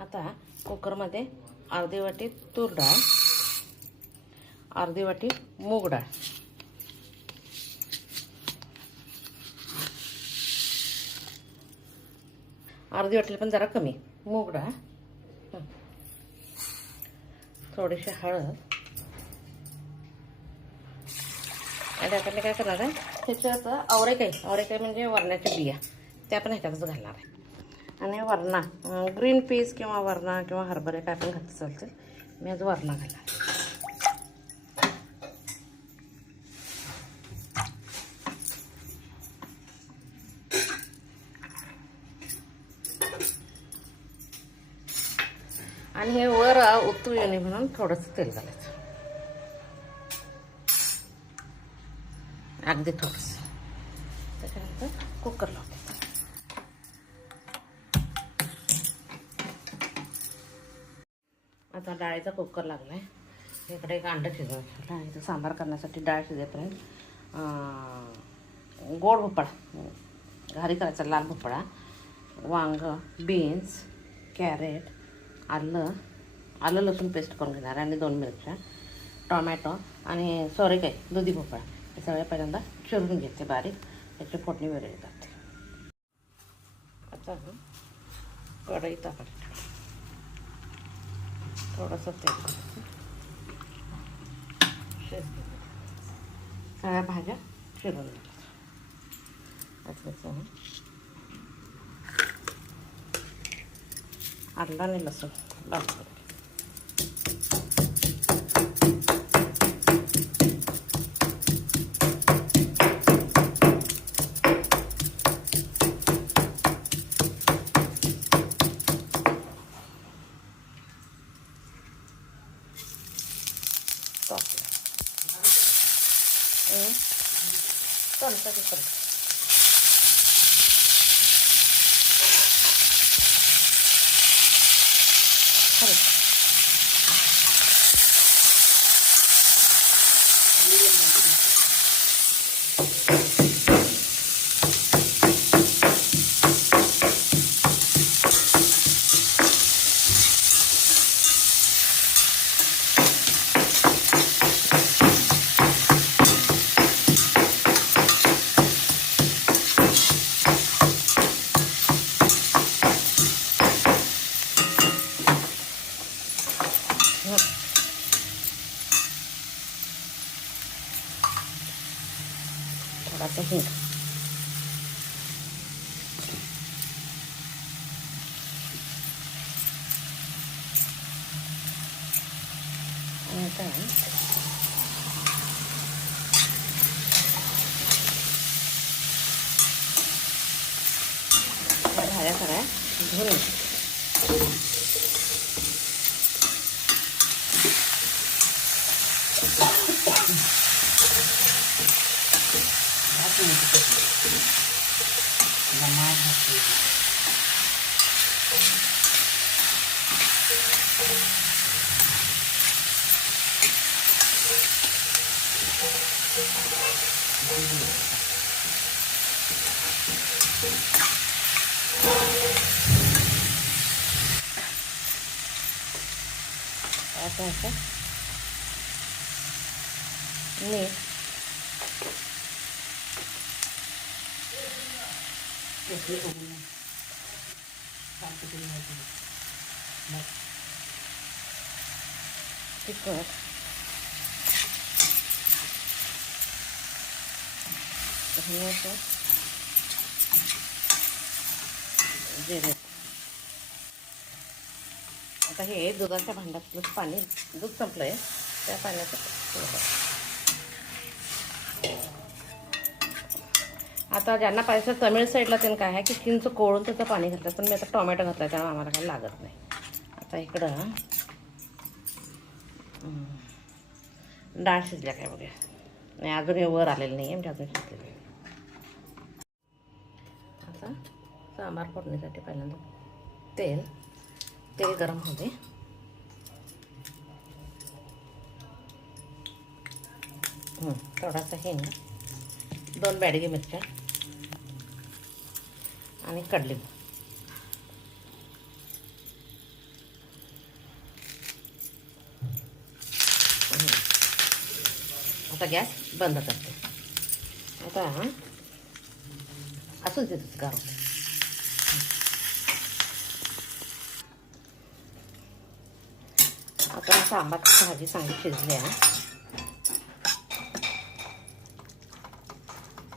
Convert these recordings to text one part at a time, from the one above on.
आता कुकरमध्ये अर्धी वाटी तूर डाळ, अर्धी वाटी मूग डाळ, अर्धी वाटीला पण जरा कमी मूग डाळ, थोडीशी हळद आणि त्याच्यातले काय करणार आहे, ह्याच्यात आवरेकाई म्हणजे वरण्याच्या बिया त्या पण ह्याच्यातच घालणार आहे. आणि वरणा ग्रीन पीस किंवा वरणा किंवा हरभरे काय पण घातलं चालतं. मी आज वरणा घालणार. आणि हे वर उतू येणे म्हणून थोडंसं तेल घालायचं, अगदी थोडंसं. त्याच्यानंतर कुकर लावते. आता डाळीचा कुकर लागला आहे. इकडे एक अंडं शिजवून ठेवलं. इथं सांबार करण्यासाठी डाळ शिजेपर्यंत गोड भोपळा घारी करायचा, लाल भोपळा, वांग, बीन्स, कॅरेट, आलं लसूण पेस्ट करून घेणार आणि 2 मिरच्या, टोमॅटो आणि सोरेकाई, दुधी भोपळा हे सगळे पहिल्यांदा चिरून घेते बारीक. त्याची फोडणी वेगळी करते. आता कढई तापायची, थोडंसं तेल घालायचं, सगळ्या भाज्या चिरून घ्यायच्या. आलं आणि लसूण लावतो. चमचा कुकर थोडासा हिंग, आणि आता भाज्या सगळ्या धुवून असं मीठ, तिखट, जिरे. आता हे दुधाच्या भांड्यातलं पाणी, दूध संपलंय त्या पाण्याचं आता ज्यांना पाहिजे तमिळ साईडला त्यांना काय आहे की चिंच कोळून त्याचं पाणी घातलं, पण मी आता टोमॅटो घातला त्यामुळे आम्हाला काही लागत नाही. आता इकडं डाळ शिजल्या काय बघूया. नाही अजून हे वर आलेलं नाही आहे, म्हणजे अजून शिजलेलं नाही. आता सांबार फोडणीसाठी पहिल्यांदा तेल गरम होते. थोडासा हिंग, 2 बॅडगी मिरच्या आणि कडलिंबू. आता गॅस बंद करते. आता असंच देतच गार होते. आता सांबारची भाजी चांगली शिजली आहे.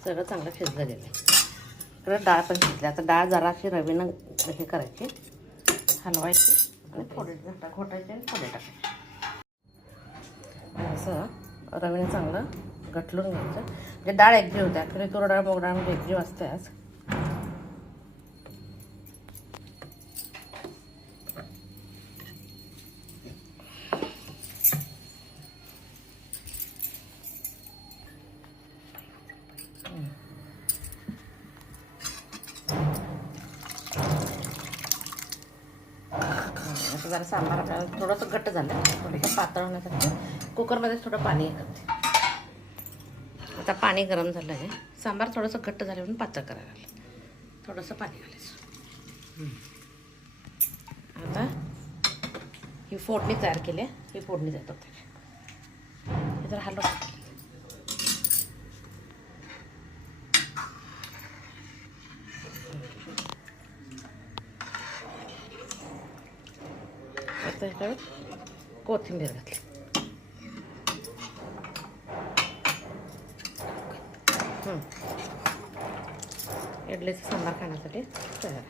सगळं चांगलं शिजलं गेलं आहे. इकडं डाळ पण शिजली. आता डाळ जराशी रवीनं हे करायची, हलवायची आणि थोडे घोटायचे आणि थोडे टाकायचे. असं रवीने चांगलं घटलून घ्यायचं. म्हणजे डाळ एकजीव होते. अखेरी तूर डाळ मूग डाळ म्हणजे एकजीव असते आज. असं जरा सांबार आपल्याला थोडंसं घट्ट झालं, थोडंसं पातळ होण्यासाठी कुकरमध्ये थोडं पाणी करते. आता पाणी गरम झालं आहे. सांबार थोडंसं घट्ट झालं म्हणून पातळ करायला लागलं. थोडंसं पाणी घालायचं. आता ही फोडणी तयार केली आहे. ही फोडणी देतो त्याला. हे जर हलवं. आता ह्याच्यावर कोथिंबीर घातली. इडलीचं सांबार खाण्यासाठी तयार आहे.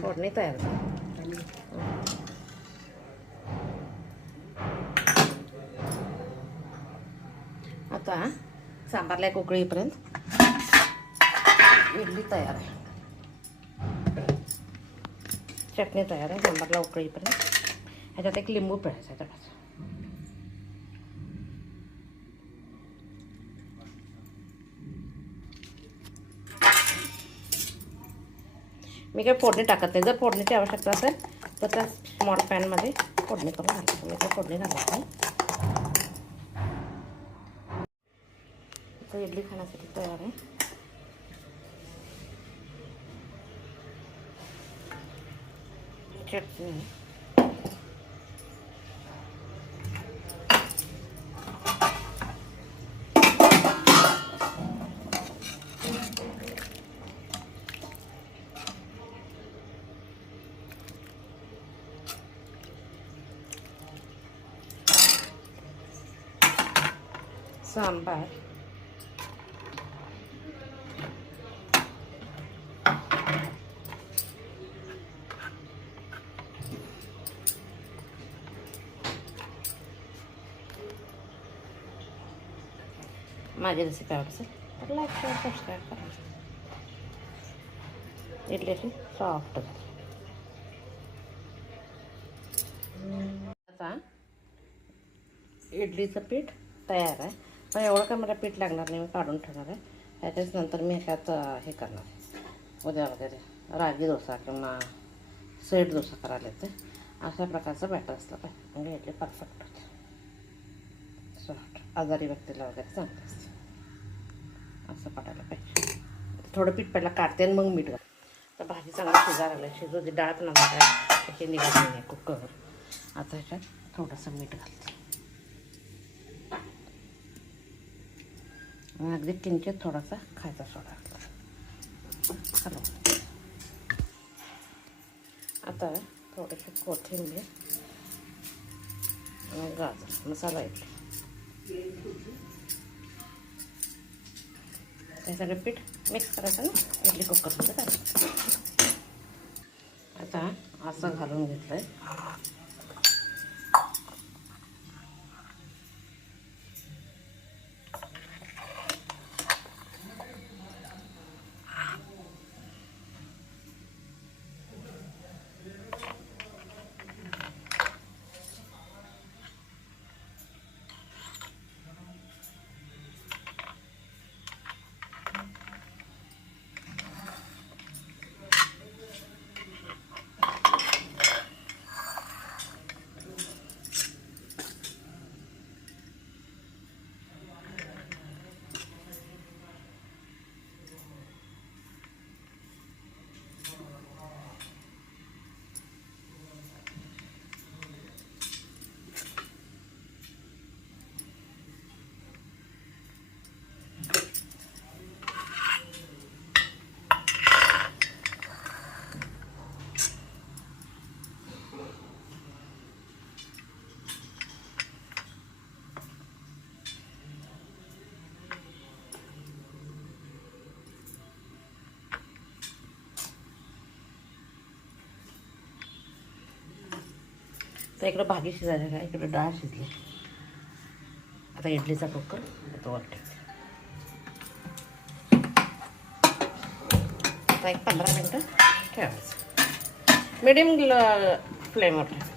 फोडणी तयार झाली. आता सांबारला एक उकळीपर्यंत इडली तयार आहे. चटणी तयार आहे. सांबारला उकळीपर्यंत ह्याच्यात एक लिंबू पिळायचा. त्याच्यात मी काही फोडणी टाकत नाही. जर फोडणीची आवश्यकता असेल तर त्या स्मॉल पॅनमध्ये फोडणी करून घालायचं. मी काही फोडणी घालत नाही. तर इडली खाण्यासाठी तयार आहे. चटणी सांबार माझी रेसिपी आवडत असेल तर लाईक शेअर सबस्क्राईब करा. इडली अशी सॉफ्ट झाली. आता इडलीचं पीठ तयार आहे. पण एवढं काय मला पीठ लागणार नाही. मी काढून ठेवणार आहे. त्याच्याच नंतर मी ह्याच्यात हे करणार आहे. उद्या वगैरे रागी डोसा किंवा सेट डोसा करायला येते. अशा प्रकारचं बॅटर असलं पाहिजे म्हणजे इडली परफेक्ट होते. सॉफ्ट आजारी व्यक्तीला वगैरे चांगलं असते. असं पडायला पाहिजे. थोडं पीठ पहिला काढते आणि मग मीठ घालते. तर भाजी चांगली शिजायला लागली. शिजू दे. डाळ पण हे निघत नाही आहे कुकरवर. आता ह्याच्यात थोडंसं मीठ घालते आणि अगदी किंचित थोडासा खायचा सोडा घालते. आता थोडीशी कोथिंबीर आणि गाजर मसाला इडली हे सगळं पीठ मिक्स करायचं ना इडली कुकरमध्ये टाकायचं. आता असं घालून घेतलं आहे. तर इकडं भाजी शिजायला का इकडं डाळ शिजली. आता इडलीचा कुकर तो वर ठेवते. आता एक 15 मिनटं ठेवायचं. मिडियम फ्लेमवर ठेवायचं.